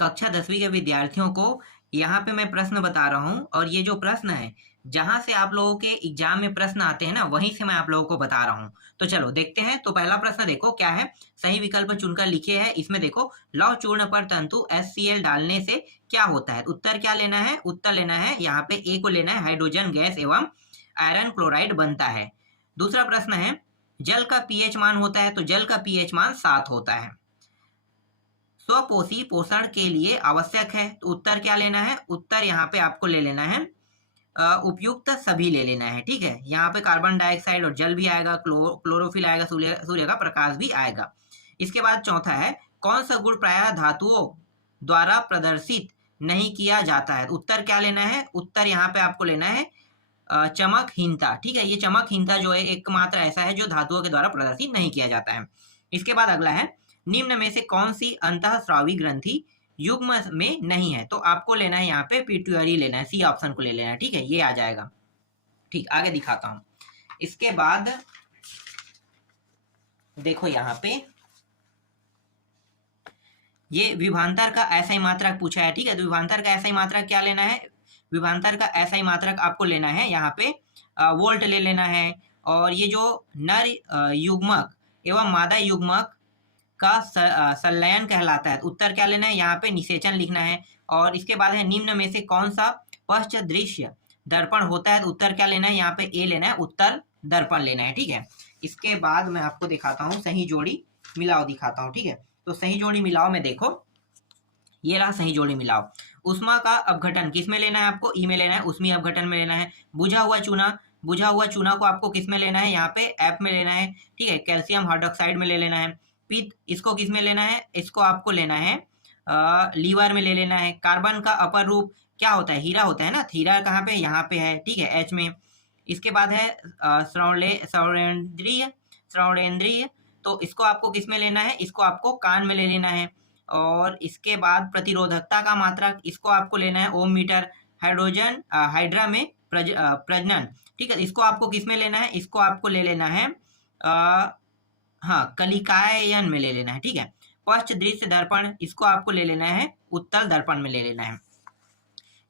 कक्षा 10वीं के विद्यार्थियों को यहाँ पे मैं प्रश्न बता रहा हूँ, और ये जो प्रश्न है जहाँ से आप लोगों के एग्जाम में प्रश्न आते हैं ना, वहीं से मैं आप लोगों को बता रहा हूँ। तो चलो देखते हैं। तो पहला प्रश्न देखो क्या है, सही विकल्प चुनकर लिखे है। इसमें देखो, लौह चूर्ण पर तंतु HCl डालने से क्या होता है। उत्तर क्या लेना है, उत्तर लेना है यहाँ पे ए को लेना है, हाइड्रोजन गैस एवं आयरन क्लोराइड बनता है। दूसरा प्रश्न है, जल का पीएच मान होता है, तो जल का पीएच मान 7 होता है। स्वपोषी पोषण के लिए आवश्यक है, तो उत्तर क्या लेना है, उत्तर यहाँ पे आपको ले लेना है उपयुक्त सभी ले लेना है। ठीक है, यहाँ पे कार्बन डाइऑक्साइड और जल भी आएगा, क्लोरोफिल आएगा, सूर्य का प्रकाश भी आएगा। इसके बाद चौथा है, कौन सा गुण प्रायः धातुओं द्वारा प्रदर्शित नहीं किया जाता है। उत्तर क्या लेना है, उत्तर यहाँ पे आपको लेना है चमकहीनता। ठीक है, ये चमकहीनता जो है एकमात्र ऐसा है जो धातुओं के द्वारा प्रदर्शित नहीं किया जाता है। इसके बाद अगला है, निम्न में से कौन सी अंतःस्रावी ग्रंथि युग्म में नहीं है। तो आपको लेना है यहाँ पे पिट्यूटरी लेना है, सी ऑप्शन को ले लेना है। ठीक है, ये आ जाएगा। ठीक, आगे दिखाता हूं। इसके बाद देखो यहाँ पे ये विभांतर का ऐसा ही मात्रक पूछा है। ठीक है, तो विभांतर का ऐसा ही मात्रक क्या लेना है, विभांतर का ऐसा ही मात्रक आपको लेना है यहाँ पे वोल्ट ले लेना है। और ये जो नर युग्मक एवं मादा युग्मक का संलयन कहलाता है। उत्तर क्या लेना है, यहाँ पे निषेचन लिखना है। और इसके बाद है, निम्न में से कौन सा पश्च दृश्य दर्पण होता है। तो उत्तर क्या लेना है, यहाँ पे ए लेना है, उत्तर दर्पण लेना है। ठीक है, इसके बाद मैं आपको दिखाता हूँ सही जोड़ी मिलाओ दिखाता हूँ। ठीक है, तो सही जोड़ी मिलाओ में देखो, ये रहा सही जोड़ी मिलाओ। उष्मा का अपघटन किस में लेना है, आपको ई में लेना है, उष्मीय अपघटन में लेना है। बुझा हुआ चूना को आपको किस में लेना है, यहाँ पे एफ में लेना है। ठीक है, कैल्शियम हाइड्रोक्साइड में ले लेना है। पित्त इसको किस में लेना है, इसको आपको लेना है लीवर में ले लेना है। कार्बन का अपर रूप क्या होता है, हीरा होता है ना, हीरा कहाँ पे, यहाँ पे है। ठीक है, एच में। इसके बाद है श्रवणेंद्रिय, तो इसको आपको किस में लेना है, इसको आपको कान में ले लेना है। और इसके बाद प्रतिरोधकता का मात्रक, इसको आपको लेना है ओम मीटर। हाइड्रोजन हाइड्रा में प्रजनन, ठीक है, इसको आपको किस में लेना है, इसको आपको ले लेना है हाँ कलिकायन में ले लेना है। ठीक है, पश्च दृश्य दर्पण, इसको आपको ले लेना है उत्तल दर्पण में ले लेना है।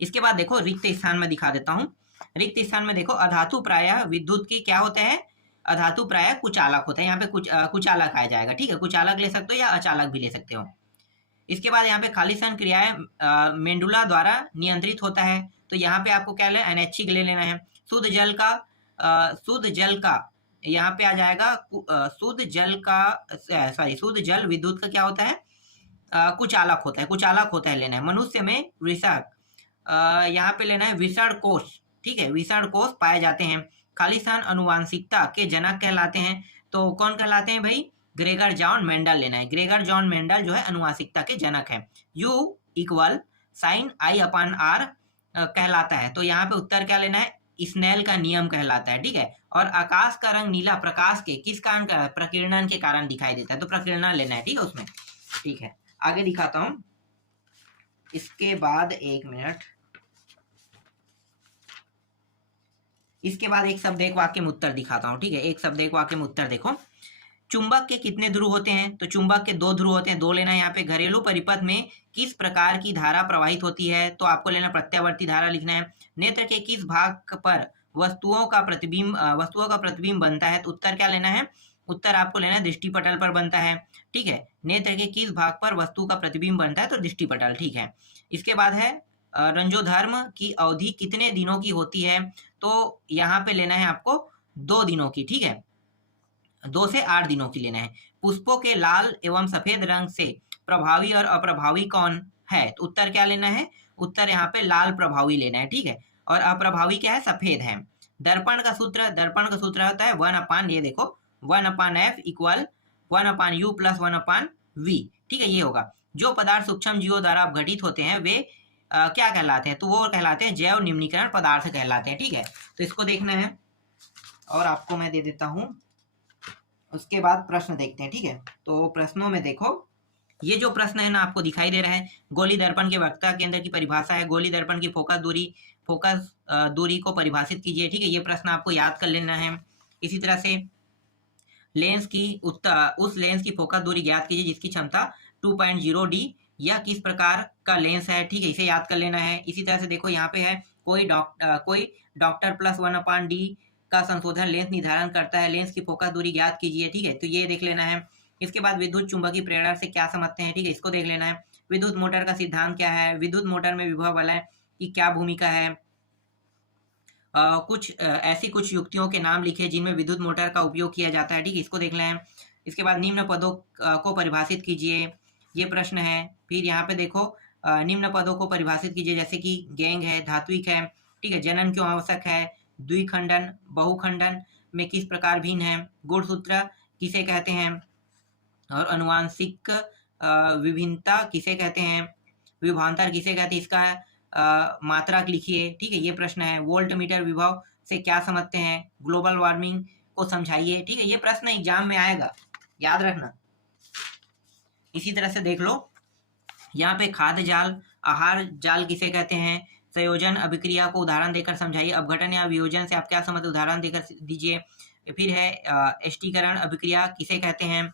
इसके बाद देखो, रिक्त स्थान में दिखा देता हूँ। रिक्त स्थान में देखो, अधातु प्रायः विद्युत की क्या होता है, अधातु प्रायः कुचालक होता है। यहाँ पे कुचालक आ जाएगा। ठीक है, कुचालक ले सकते हो या अचालक भी ले सकते हो। इसके बाद यहाँ पे खालिस्तान क्रियाएं मेंडुला द्वारा नियंत्रित होता है, तो यहाँ पे आपको क्या लेना है, अनैच्छिक ले लेना है। शुद्ध जल का यहाँ पे आ जाएगा शुद्ध जल विद्युत का क्या होता है, कुचालक होता है लेना है। मनुष्य में वृषक यहाँ पे लेना है विषण कोष। ठीक है, विषण कोष पाए जाते हैं। खालिस्तान अनुवांशिकता के जनक कहलाते हैं, तो कौन कहलाते हैं भाई, ग्रेगर जॉन मेंडल लेना है। ग्रेगर जॉन मेंडल जो है अनुवांशिकता के जनक है। U इक्वल साइन I/R कहलाता है, तो यहाँ पे उत्तर क्या लेना है, स्नेल का नियम कहलाता है। ठीक है, और आकाश का रंग नीला प्रकाश के किस कारण, प्रकीर्णन के कारण दिखाई देता है, तो प्रकीर्णन लेना है। ठीक है, उसमें। ठीक है, आगे दिखाता हूँ। इसके बाद एक मिनट, इसके बाद एक शब्द एक वाक्य में उत्तर दिखाता हूँ। ठीक है, एक शब्द एक वाक्य में उत्तर देखो। चुंबक के कितने ध्रुव होते हैं, तो चुंबक के 2 ध्रुव होते हैं, 2 लेना है यहाँ पे। घरेलू परिपथ में किस प्रकार की धारा प्रवाहित होती है, तो आपको लेना प्रत्यावर्ती धारा लिखना है। नेत्र के किस भाग पर वस्तुओं का प्रतिबिंब बनता है, तो उत्तर क्या लेना है, उत्तर आपको लेना है दृष्टिपटल पर बनता है। ठीक है, नेत्र के किस भाग पर वस्तु का प्रतिबिंब बनता है, तो दृष्टिपटल। ठीक है, इसके बाद है रंजोधर्म की अवधि कितने दिनों की होती है, तो यहाँ पे लेना है आपको 2 दिनों की। ठीक है, 2 से 8 दिनों की लेना है। पुष्पों के लाल एवं सफेद रंग से प्रभावी और अप्रभावी कौन है, तो उत्तर क्या लेना है, उत्तर यहाँ पे लाल प्रभावी लेना है। ठीक है, और अप्रभावी क्या है, सफेद है। दर्पण का सूत्र होता है 1/, ये देखो 1/F equal 1/U plus 1/V। ठीक है, ये होगा। जो पदार्थ सूक्ष्म जीवों द्वारा अपघटित होते हैं वे क्या कहलाते हैं, तो वो कहलाते हैं जैव निम्नीकरण पदार्थ कहलाते हैं। ठीक है, तो इसको देखना है, और आपको मैं दे देता हूँ। उसके बाद प्रश्न देखते हैं। ठीक है, तो प्रश्नों में देखो, ये जो प्रश्न है ना आपको दिखाई दे रहा है, गोली दर्पण के वक्रता केंद्र की परिभाषा है। गोली दर्पण की फोकस दूरी को परिभाषित कीजिए। ठीक है, ये प्रश्न आपको याद कर लेना है। इसी तरह से उस लेंस की फोकस दूरी ज्ञात कीजिए जिसकी क्षमता 2.0D यह किस प्रकार का लेंस है, ठीक है, इसे याद कर लेना है। इसी तरह से देखो यहाँ पे है कोई डॉक्टर प्लस 1/d का संशोधन लेंस निर्धारण करता है, लेंस की फोकस दूरी ज्ञात कीजिए, ठीक है, तो ये देख लेना है। इसके बाद विद्युत चुंबकीय प्रेरणा से क्या समझते हैं, ठीक है, इसको देख लेना है। विद्युत मोटर का सिद्धांत क्या है, विद्युत मोटर में विभव वलय की क्या भूमिका है, ऐसी कुछ युक्तियों के नाम लिखे जिनमें विद्युत मोटर का उपयोग किया जाता है, ठीक है, इसको देख लें। इसके बाद निम्न पदों को परिभाषित कीजिए, ये प्रश्न है। फिर यहाँ पे देखो निम्न पदों को परिभाषित कीजिए, जैसे कि गैंग है, धात्विक है, ठीक है, जनन क्यों आवश्यक है, द्विखंडन बहुखंडन में किस प्रकार भिन्न है, गुणसूत्र किसे कहते हैं, और अनुवांशिक विभिन्नता किसे कहते हैं, विभवांतर किसे कहते हैं, इसका मात्रक लिखिए, ठीक है, ये प्रश्न है। वोल्ट मीटर विभव से क्या समझते हैं, ग्लोबल वार्मिंग को समझाइए, ठीक है, ये प्रश्न एग्जाम में आएगा, याद रखना। इसी तरह से देख लो यहाँ पे खाद्य जाल, आहार जाल किसे कहते हैं, संयोजन अभिक्रिया को उदाहरण देकर समझाइए, अपघटन या वियोजन से आप क्या समझते, उदाहरण देकर दीजिए। फिर है एष्टीकरण अभिक्रिया किसे कहते हैं,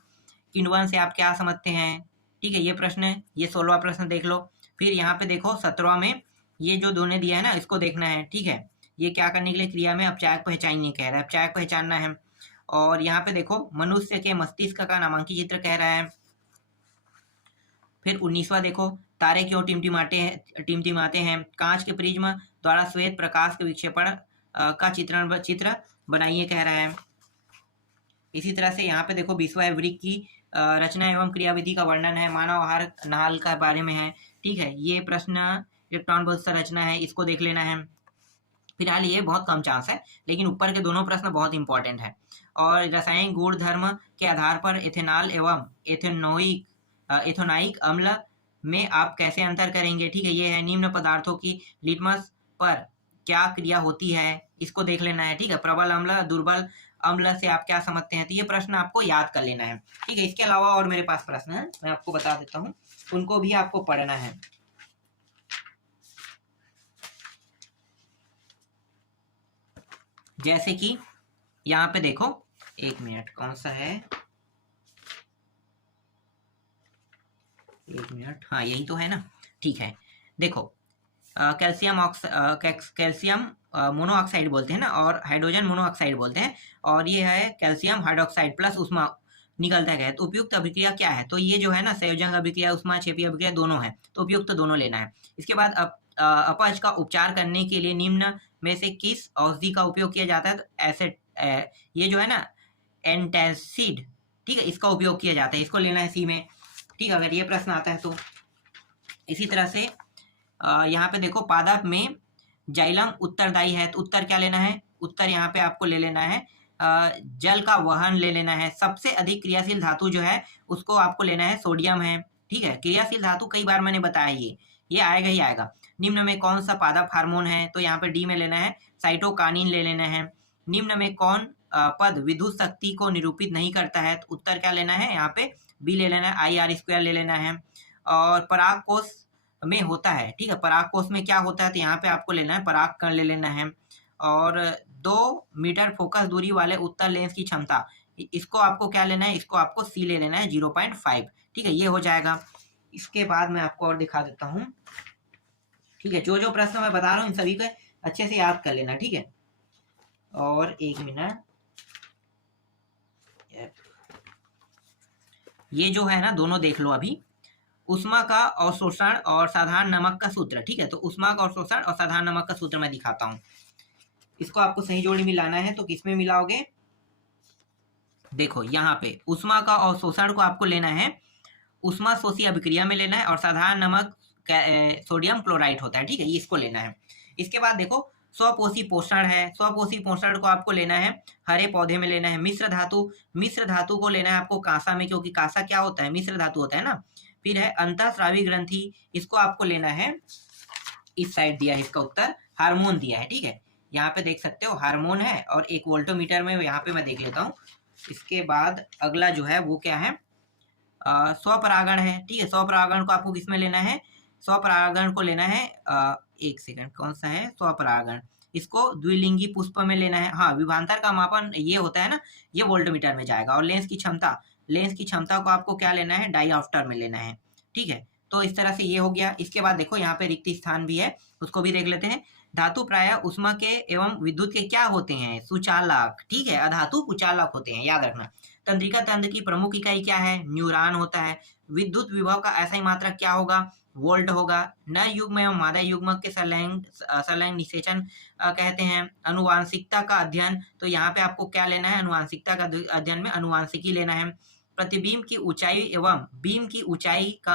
किण्वन से आप क्या समझते हैं, ठीक है, ये प्रश्न है। ये 16वां प्रश्न देख लो। फिर यहाँ पे देखो 17वां में ये जो दोनों दिया है ना, इसको देखना है, ठीक है, ये क्या करने के लिए, क्रिया में अपचायक पहचानिए कह रहा है, अपचायक पहचानना है। और यहाँ पे देखो मनुष्य के मस्तिष्क का नामांकित चित्र कह रहा है। फिर 19वां देखो तारे क्यों टिमटिमाते हैं, कांच के प्रिज्म द्वारा श्वेत प्रकाश के विक्षेपण का चित्र बनाइए कह रहा है। इसी तरह से यहाँ पे देखो 20वां वृक्क की रचना एवं क्रियाविधि का वर्णन है, मानव आहार नाल का बारे में है, ठीक है, ये प्रश्न इलेक्ट्रॉन बहुत सा रचना है, इसको देख लेना है। फिलहाल ये बहुत कम चांस है, लेकिन ऊपर के दोनों प्रश्न बहुत इंपॉर्टेंट है। और रासायनिक गुण धर्म के आधार पर एथेनॉल एवं एथेनोइक अम्ल में आप कैसे अंतर करेंगे, ठीक है, ये है। निम्न पदार्थों की लिटमस पर क्या क्रिया होती है, इसको देख लेना है, ठीक है, प्रबल अम्ल दुर्बल अम्ल से आप क्या समझते हैं, तो ये प्रश्न आपको याद कर लेना है, ठीक है। इसके अलावा और मेरे पास प्रश्न है, मैं आपको बता देता हूँ, उनको भी आपको पढ़ना है। जैसे कि यहाँ पे देखो, एक मिनट, कौन सा है, एक मिनट, हाँ यही तो है ना, ठीक है। देखो कैल्शियम मोनोऑक्साइड बोलते हैं ना, और हाइड्रोजन मोनोऑक्साइड बोलते हैं, और ये है कैल्शियम हाइड्रोक्साइड प्लस उष्मा निकलता है। तो उपयुक्त अभिक्रिया क्या है, तो ये जो है ना संयोजन अभिक्रिया, उष्मा क्षेपी अभिक्रिया दोनों है, तो उपयुक्त दोनों लेना है। इसके बाद अपच का उपचार करने के लिए निम्न में से किस औषधि का उपयोग किया जाता है, तो एसिड, ये जो है ना एंटासिड, ठीक है, इसका उपयोग किया जाता है, इसको लेना है सी में, ठीक है, अगर ये प्रश्न आता है तो। इसी तरह से यहाँ पे देखो पादप में जाइलम उत्तरदायी है, तो उत्तर क्या लेना है, उत्तर यहाँ पे आपको ले लेना है जल का वहन ले लेना है। सबसे अधिक क्रियाशील धातु जो है उसको आपको लेना है सोडियम है, ठीक है, क्रियाशील धातु कई बार मैंने बताया, ये आएगा ही आएगा। निम्न में कौन सा पादप हार्मोन है, तो यहाँ पे डी में लेना है साइटोकानिन ले लेना है। निम्न में कौन पद विद्युत शक्ति को निरूपित नहीं करता है, तो उत्तर क्या लेना है, यहाँ पे बी ले लेना है, IR² ले लेना है। और पराग कोष में होता है, ठीक है, पराग कोष में क्या होता है, तो यहाँ पे आपको लेना है पराग कण ले लेना है। और 2 मीटर फोकस दूरी वाले उत्तर लेंस की क्षमता, इसको आपको क्या लेना है, इसको आपको सी ले लेना है 0.5, ठीक है, ये हो जाएगा। इसके बाद मैं आपको और दिखा देता हूँ, ठीक है, जो जो प्रश्न मैं बता रहा हूँ इन सभी को अच्छे से याद कर लेना, ठीक है। और एक मिनट, ये जो है ना दोनों देख लो अभी, उष्मा का अवशोषण और साधारण नमक का सूत्र, ठीक है, तो उष्मा का अवशोषण और साधारण नमक का सूत्र मैं दिखाता हूँ। इसको आपको सही जोड़ी मिलाना है, तो किसमें मिलाओगे, देखो यहाँ पे उष्मा का अवशोषण को आपको लेना है उष्मा शोषी अभिक्रिया में लेना है, और साधारण नमक सोडियम क्लोराइड होता है, ठीक है, ये इसको लेना है। इसके बाद देखो स्वपोषी पोषण है, स्वपोषी पोषण को आपको लेना है हरे पौधे में लेना है। मिश्र धातु को लेना है आपको कांसा में, क्योंकि कांसा क्या होता है, मिश्र धातु होता है ना। फिर है अंतःस्रावी ग्रंथि, इसको आपको लेना है, इस साइड दिया है इसका उत्तर, हार्मोन दिया है, ठीक है, यहाँ पे देख सकते हो हार्मोन है, और एक वोल्टोमीटर में यहाँ पे मैं देख लेता हूँ। इसके बाद अगला जो है वो क्या है, स्वपरागण है, ठीक है, स्वपरागण को आपको किसमें लेना है, स्वपरागण को लेना है, एक सेकंड, कौन सा है स्वपरागण, इसको द्विलिंगी पुष्प में लेना है। हाँ, विभवांतर का मापन ये होता है ना, ये वोल्टमीटर में जाएगा। और लेंस की क्षमता को आपको क्या लेना है, डाईऑप्टर में लेना है, ठीक है, तो इस तरह से ये हो गया। इसके बाद देखो यहाँ पे रिक्त स्थान भी है, उसको भी देख लेते हैं। धातु प्राय उष्मा के एवं विद्युत के क्या होते हैं? सुचालक, ठीक है, अधातु कुचालक होते हैं, याद रखना। तंत्रिका तंत्र की प्रमुख इकाई क्या है? न्यूरॉन होता है। विद्युत विभव का ऐसा ही मात्रक क्या होगा? वोल्ट होगा। नर युग्म एवं मादा युग्मक के संलयन निषेचन कहते हैं। अनुवांशिकता का अध्ययन, तो यहाँ पे आपको क्या लेना है? अनुवांशिकता का अध्ययन में अनुवांशिकी लेना है। प्रतिबिंब की ऊंचाई एवं बीम की ऊंचाई का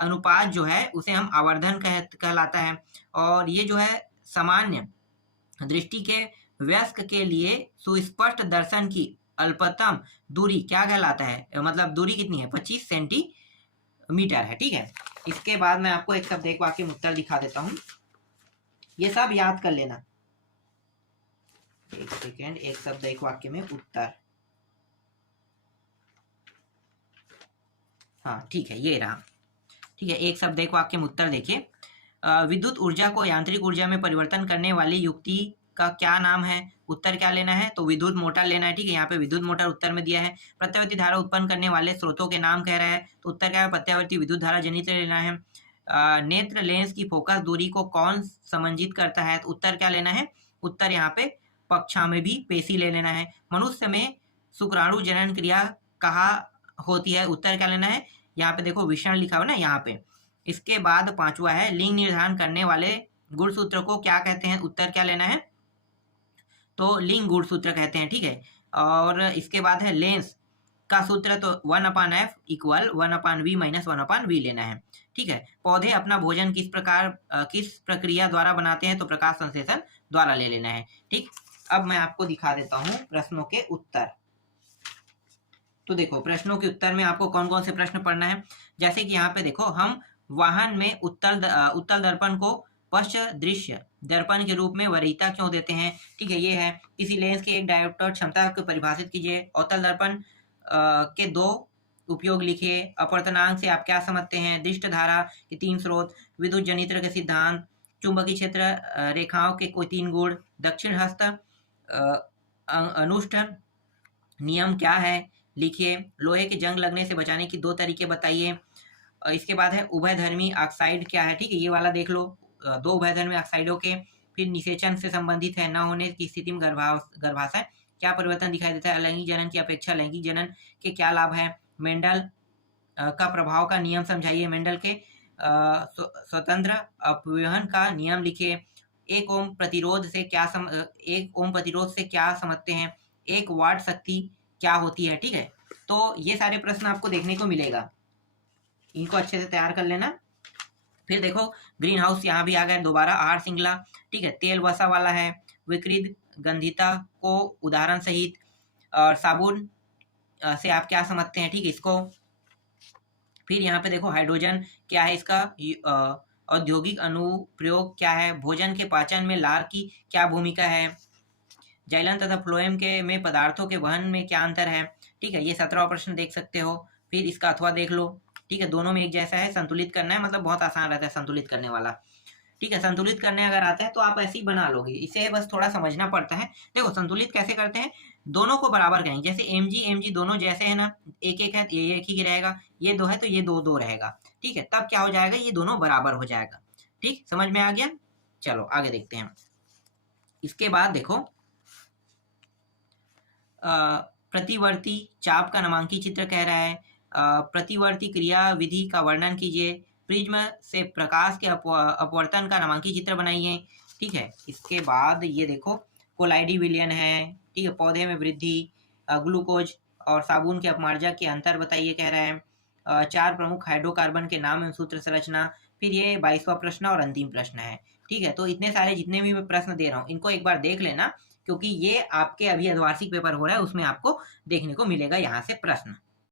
अनुपात जो है उसे हम आवर्धन कहलाता है। और ये जो है सामान्य दृष्टि के वयस्क के लिए सुस्पष्ट दर्शन की अल्पतम दूरी क्या कहलाता है? मतलब दूरी कितनी है? 25 सेंटीमीटर है, ठीक है। इसके बाद मैं आपको एक शब्द एक वाक्य में उत्तर दिखा देता हूं, ये सब याद कर लेना। एक सेकेंड, एक शब्द एक वाक्य में उत्तर, हाँ ठीक है, ये रहा, ठीक है। एक शब्द एक वाक्य में उत्तर देखिए। विद्युत ऊर्जा को यांत्रिक ऊर्जा में परिवर्तन करने वाली युक्ति का क्या नाम है? उत्तर क्या लेना है? तो विद्युत मोटर लेना है, ठीक है। यहाँ पे विद्युत मोटर उत्तर में दिया है। प्रत्यावर्ती धारा उत्पन्न करने वाले स्रोतों के नाम कह रहा है, तो उत्तर क्या है? प्रत्यावर्ती विद्युत धारा जनित्र लेना है। नेत्र लेंस की फोकस दूरी को कौन समंजित करता है? तो उत्तर क्या लेना है? उत्तर यहाँ पे पक्षामेभी पेशी ले लेना है। मनुष्य में शुक्राणु जनन क्रिया कहाँ होती है? उत्तर क्या लेना है? यहाँ पे देखो विषण लिखा हुआ ना यहाँ पे। इसके बाद पांचवा है, लिंग निर्धारण करने वाले गुणसूत्र को क्या कहते हैं? उत्तर क्या लेना है? तो लिंग गुणसूत्र कहते हैं, ठीक है। और इसके बाद है लेंस का सूत्र, तो 1/f equal 1/v minus 1/v लेना है, ठीक है। पौधे अपना भोजन किस प्रक्रिया द्वारा बनाते हैं? तो प्रकाश संश्लेषण द्वारा ले लेना है, ठीक। अब मैं आपको दिखा देता हूँ प्रश्नों के उत्तर। तो देखो प्रश्नों के उत्तर में आपको कौन कौन से प्रश्न पढ़ना है। जैसे कि यहाँ पे देखो, हम वाहन में उत्तल दर्पण को पश्च दृश्य दर्पण के रूप में वरीयता क्यों देते हैं? ठीक है, ये है। किसी लेंस के एक डायोप्टर क्षमता को परिभाषित कीजिए। अवतल दर्पण के 2 उपयोग लिखिए। अपवर्तनांक से आप क्या समझते हैं? दृष्ट धारा के 3 स्रोत, विद्युत जनित्र के सिद्धांत, चुंबकीय क्षेत्र रेखाओं के कोई 3 गुण, दक्षिण हस्त अनुष्ठ नियम क्या है? लिखिए। लोहे के जंग लगने से बचाने की 2 तरीके बताइए। इसके बाद है उभयधर्मी ऑक्साइड क्या है? ठीक है, ये वाला देख लो, 2 उभयधर्मी ऑक्साइडों के। फिर निषेचन से संबंधित है, न होने की स्थिति में गर्भाशय क्या परिवर्तन दिखाई देता है? अलैंगिक जनन की अपेक्षा लैंगिक जनन के क्या लाभ है? मेंडल का प्रभाव का नियम समझाइए। मेंडल के स्वतंत्र अपव्यवहन का नियम लिखिए। 1 ओम प्रतिरोध से क्या समझते हैं? 1 वाट शक्ति क्या होती है? ठीक है, तो ये सारे प्रश्न आपको देखने को मिलेगा, इनको अच्छे से तैयार कर लेना। फिर देखो ग्रीन हाउस यहाँ भी आ गया दोबारा, आहार श्रृंखला, ठीक है। तेल वसा वाला है, विकृत गंधिता को उदाहरण सहित, और साबुन से आप क्या समझते हैं? ठीक है, इसको। फिर यहाँ पे देखो हाइड्रोजन क्या है, इसका औद्योगिक अनुप्रयोग क्या है? भोजन के पाचन में लार की क्या भूमिका है? जाइलन तथा फ्लोएम के में पदार्थों के वहन में क्या अंतर है? ठीक है, ये 17वां प्रश्न देख सकते हो। फिर इसका अथवा देख लो, ठीक है, दोनों में एक जैसा है। संतुलित करना है, मतलब बहुत आसान रहता है संतुलित करने वाला, ठीक है। संतुलित करने अगर आता है तो आप ऐसे ही बना लोगे, इसे बस थोड़ा समझना पड़ता है। देखो संतुलित कैसे करते हैं, दोनों को बराबर करेंगे। जैसे mg दोनों जैसे है ना, एक है तो ये एक ही रहेगा, ये 2 है तो ये 2 रहेगा, ठीक है। तब क्या हो जाएगा, ये दोनों बराबर हो जाएगा। ठीक, समझ में आ गया? चलो आगे देखते हैं। इसके बाद देखो प्रतिवर्ती चाप का नामांकी चित्र कह रहा है। प्रतिवर्ती क्रिया विधि का वर्णन कीजिए। प्रिज्म से प्रकाश के अपवर्तन का नामांकी चित्र बनाइए, ठीक है। इसके बाद ये देखो कोलाइडी विलयन है, ठीक है। पौधे में वृद्धि, ग्लूकोज और साबुन के अपमार्जक के अंतर बताइए कह रहा है। 4 प्रमुख हाइड्रोकार्बन के नाम एवं सूत्र संरचना। फिर ये 22वां प्रश्न और अंतिम प्रश्न है, ठीक है। तो इतने सारे जितने भी मैं प्रश्न दे रहा हूँ इनको एक बार देख लेना, क्योंकि ये आपके अभी अर्धवार्षिक पेपर हो रहा है, उसमें आपको देखने को मिलेगा यहाँ से प्रश्न।